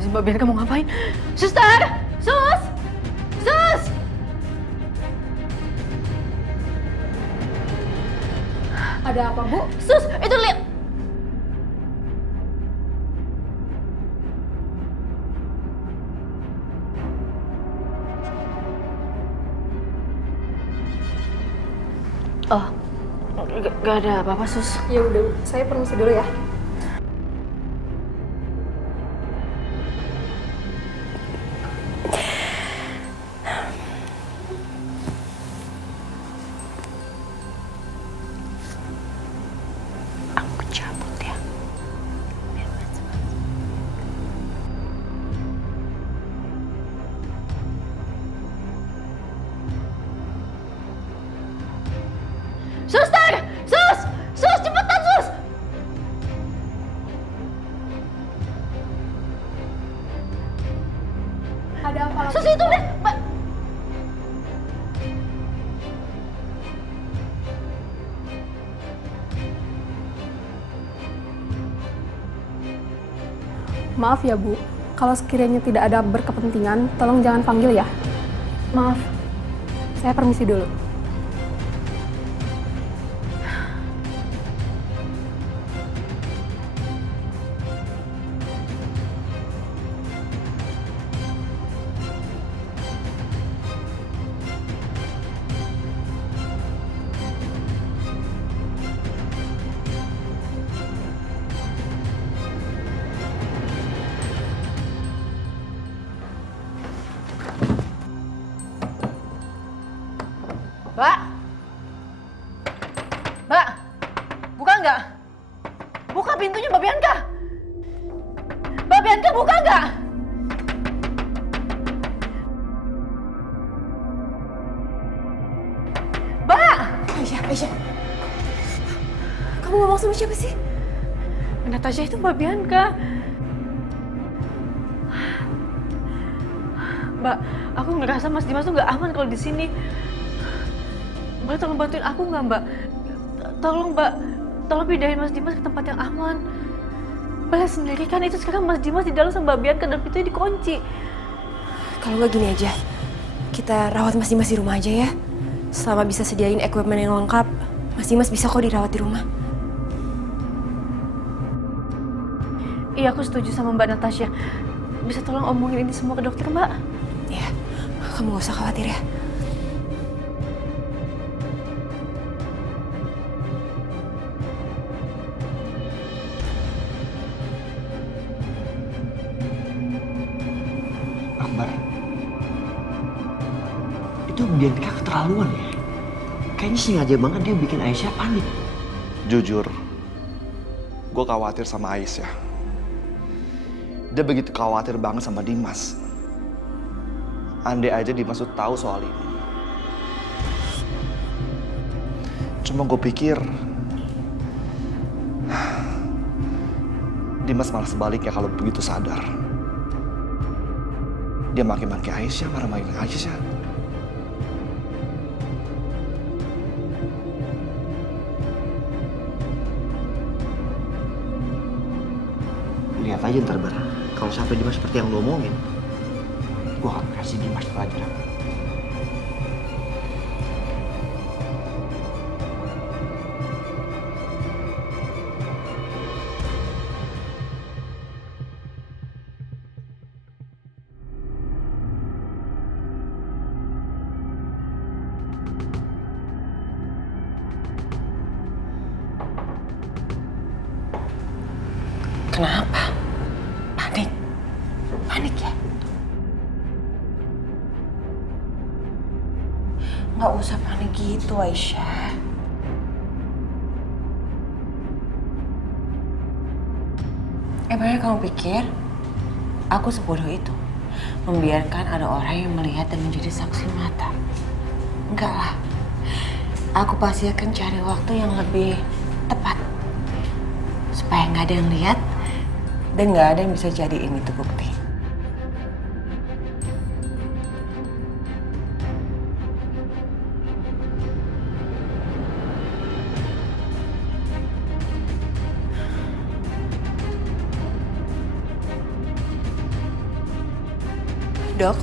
sih Mbak Bianca mau ngapain? Suster! Sus! Sus! Ada apa, Bu? Sus! Itu lihat! Oh, gak ada apa-apa, Sus. Ya udah, saya permisi dulu ya. Aku cabut ya. Suster! Sus! Sus, cepetan, Sus! Ada apa lagi? Sus, itu lihat! Mbak. Maaf ya, Bu. Kalau sekiranya tidak ada berkepentingan, tolong jangan panggil ya. Maaf. Saya permisi dulu. Mbak? Mbak? Buka nggak? Buka pintunya, Mbak Bianca! Mbak Bianca, buka nggak? Mbak! Aisyah. Kamu ngomong sama siapa sih? Natasha itu Mbak Bianca. Mbak, aku ngerasa Mas Dimas tuh nggak aman kalau di sini. Mbak, tolong bantuin aku nggak, Mbak? Tolong, Mbak. Tolong pindahin Mas Dimas ke tempat yang aman. Mbak lihat sendiri kan, itu sekarang Mas Dimas di dalam sama Mbak Bianca dan pintunya dikunci. Kalau nggak gini aja, kita rawat Mas Dimas di rumah aja ya. Selama bisa sediain equipment yang lengkap, Mas Dimas bisa kok dirawat di rumah. Iya, aku setuju sama Mbak Natasha. Bisa tolong omongin ini semua ke dokter, Mbak? Ya, kamu nggak usah khawatir ya. Akbar, itu Bianca keterlaluan ya. Kayaknya sengaja banget dia bikin Aisyah panik. Jujur, gue khawatir sama Aisyah. Dia begitu khawatir banget sama Dimas. Andai aja Dimas tuh tahu soal ini. Cuma gue pikir Dimas malah sebaliknya kalau begitu sadar. Dia maki-maki Aisyah, marah-marahin Aisyah. Lihat aja ntar Bar, kalau sampai Dimas seperti yang lo omongin, gue akan kasih Dimas pelajaran. Kenapa? Panik ya? Nggak usah panik gitu, Aisyah. Emangnya kamu pikir aku sebodoh itu? Membiarkan ada orang yang melihat dan menjadi saksi mata? Enggak lah. Aku pasti akan cari waktu yang lebih tepat. Supaya nggak ada yang lihat dan nggak ada yang bisa jadiin itu bukti. Dok,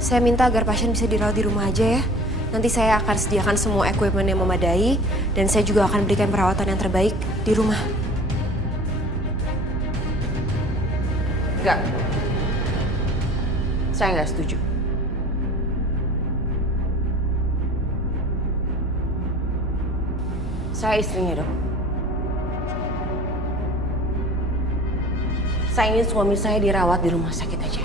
saya minta agar pasien bisa dirawat di rumah aja ya. Nanti saya akan sediakan semua equipment yang memadai dan saya juga akan berikan perawatan yang terbaik di rumah. Enggak. Saya nggak setuju. Saya istrinya, Dok. Saya ingin suami saya dirawat di rumah sakit aja.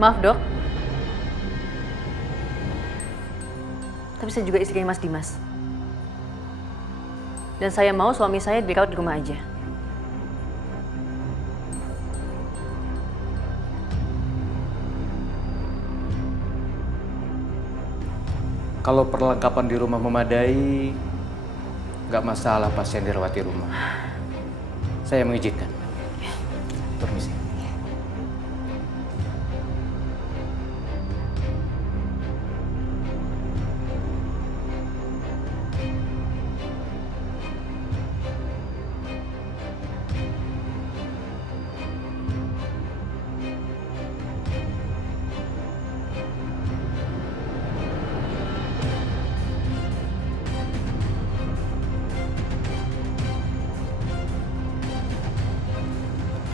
Maaf dok. Tapi saya juga istrinya Mas Dimas. Dan saya mau suami saya dirawat di rumah aja. Kalau perlengkapan di rumah memadai, nggak masalah pasien dirawat di rumah. Saya mengizinkan. Permisi.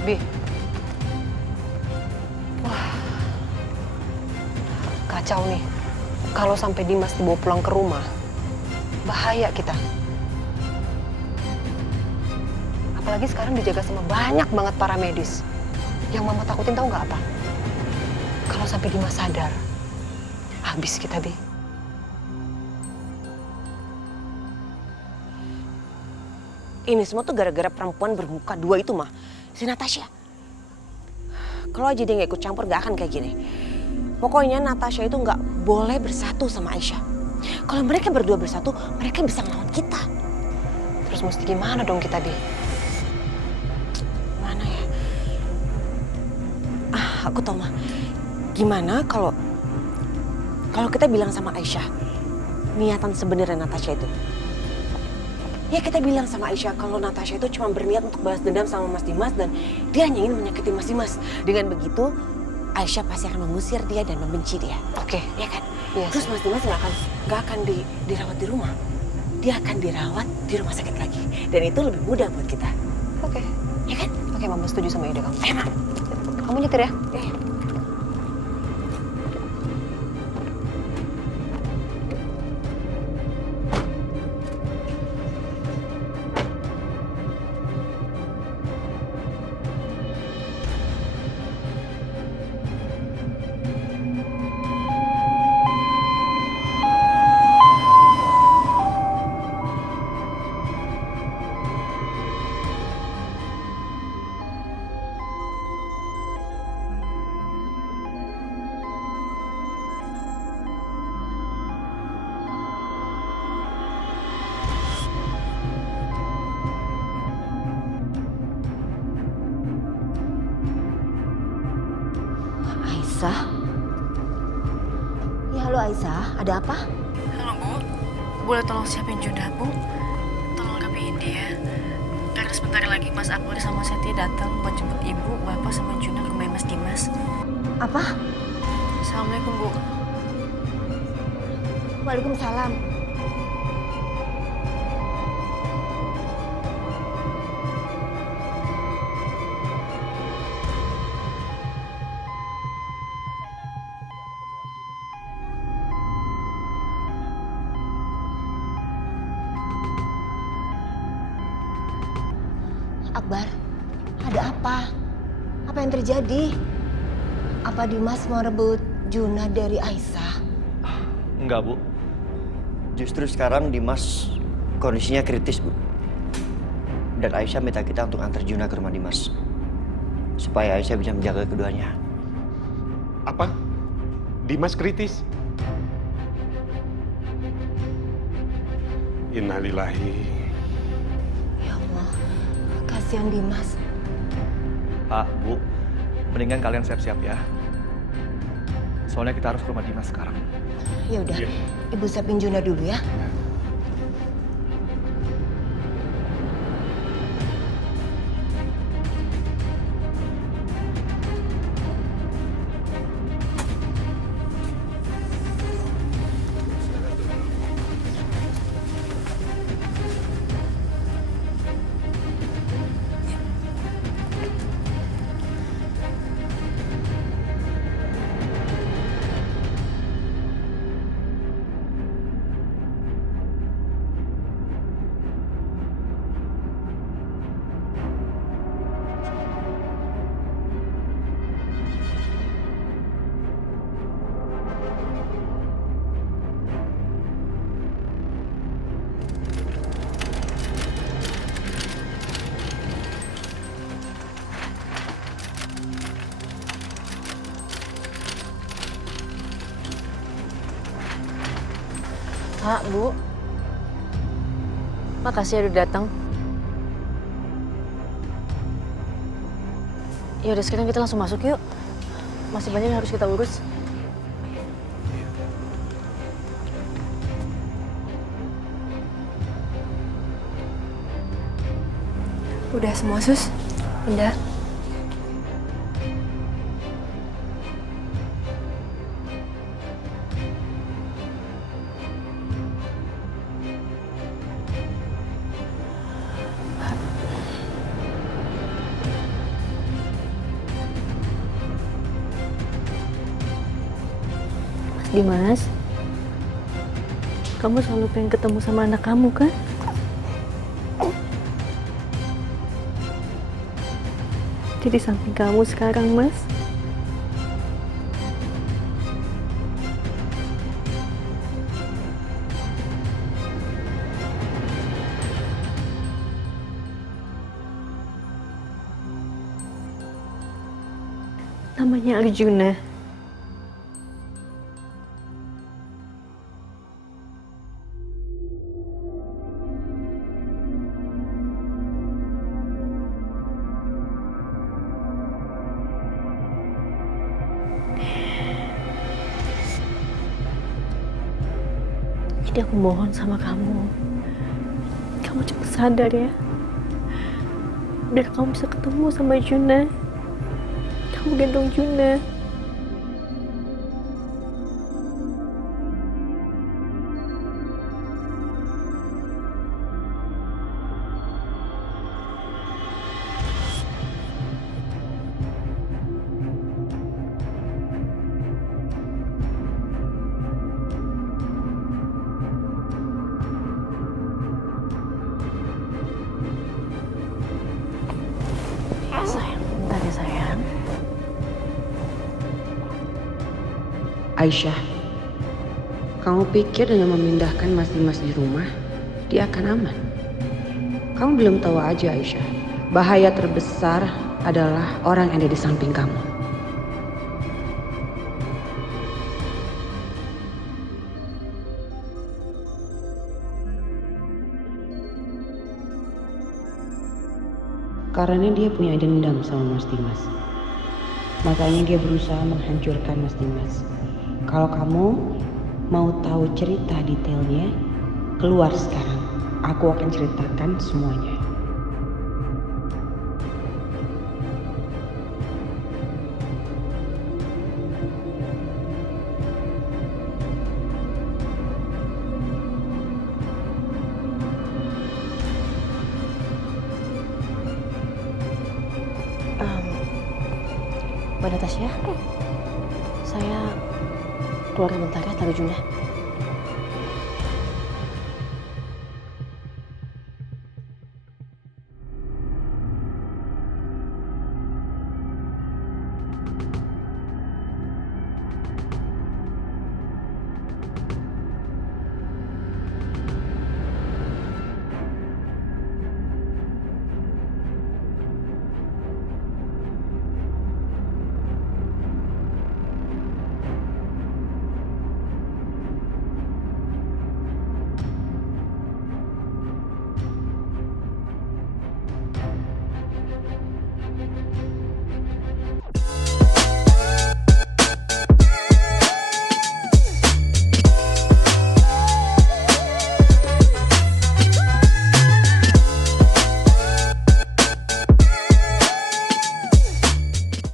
Bi. Wah. Kacau nih. Kalau sampai Dimas dibawa pulang ke rumah, bahaya kita. Apalagi sekarang dijaga sama banyak banget para medis. Yang mama takutin tahu nggak apa? Kalau sampai Dimas sadar, habis kita, Bi. Ini semua tuh gara-gara perempuan bermuka dua itu mah. Si Natasha. Kalau aja dia nggak ikut campur gak akan kayak gini. Pokoknya Natasha itu nggak boleh bersatu sama Aisyah. Kalau mereka berdua bersatu, mereka bisa ngelawan kita. Terus mesti gimana dong kita, Bi? Mana ya? Aku tahu mah. Gimana kalau kita bilang sama Aisyah niatan sebenarnya Natasha itu? Ya kita bilang sama Aisyah kalau Natasha itu cuma berniat untuk balas dendam sama Mas Dimas dan dia hanya ingin menyakiti Mas Dimas. Dengan begitu Aisyah pasti akan mengusir dia dan membenci dia. Oke. Ya kan? Iya, Terus Mas Dimas nggak akan dirawat di rumah. Dia akan dirawat di rumah sakit lagi. Dan itu lebih mudah buat kita. Oke. Ya kan? Oke, Mama setuju sama ide kamu. Emang? Kamu nyetir ya? Eh. Aisyah? Ya halo Aisyah, ada apa? Halo Bu, boleh tolong siapin Juna Bu? Tolong rapiin dia. Karena sebentar lagi Mas Akbar sama Setia datang buat jemput Ibu, Bapak sama Juna ke rumah Mas Dimas. Apa? Assalamualaikum Bu. Waalaikumsalam. Akbar, ada apa? Apa yang terjadi? Apa Dimas mau rebut Juna dari Aisyah? Enggak, Bu. Justru sekarang Dimas kondisinya kritis, Bu. Dan Aisyah minta kita untuk antar Juna ke rumah Dimas. Supaya Aisyah bisa menjaga keduanya. Apa? Dimas kritis? Innalillahi. Ya Allah, kasihan Dimas. Pak, Bu, mendingan kalian siap-siap ya. Soalnya kita harus ke rumah Dimas sekarang. Ya udah, Iya. Ibu siapin Juna dulu ya. Kak, Bu. Makasih ya udah datang. Ya udah sekarang kita langsung masuk yuk. Masih banyak yang harus kita urus. Udah semua, Sus? Udah. Mas Dimas, kamu selalu pengen ketemu sama anak kamu kan? Jadi samping kamu sekarang, Mas. Namanya Arjuna. Jadi aku mohon sama kamu cepat sadar ya. Biar kamu bisa ketemu sama Juna. Kamu gendong Juna. Sayang, bentar ya sayang. Aisyah, kamu pikir dengan memindahkan Mas Dimas di rumah, dia akan aman? Kamu belum tahu aja Aisyah, bahaya terbesar adalah orang yang ada di samping kamu. Karena dia punya dendam sama Mas Dimas. Makanya dia berusaha menghancurkan Mas Dimas. Kalau kamu mau tahu cerita detailnya, keluar sekarang. Aku akan ceritakan semuanya. Mbak Natasha, saya keluar sebentar ya, taruh Juna.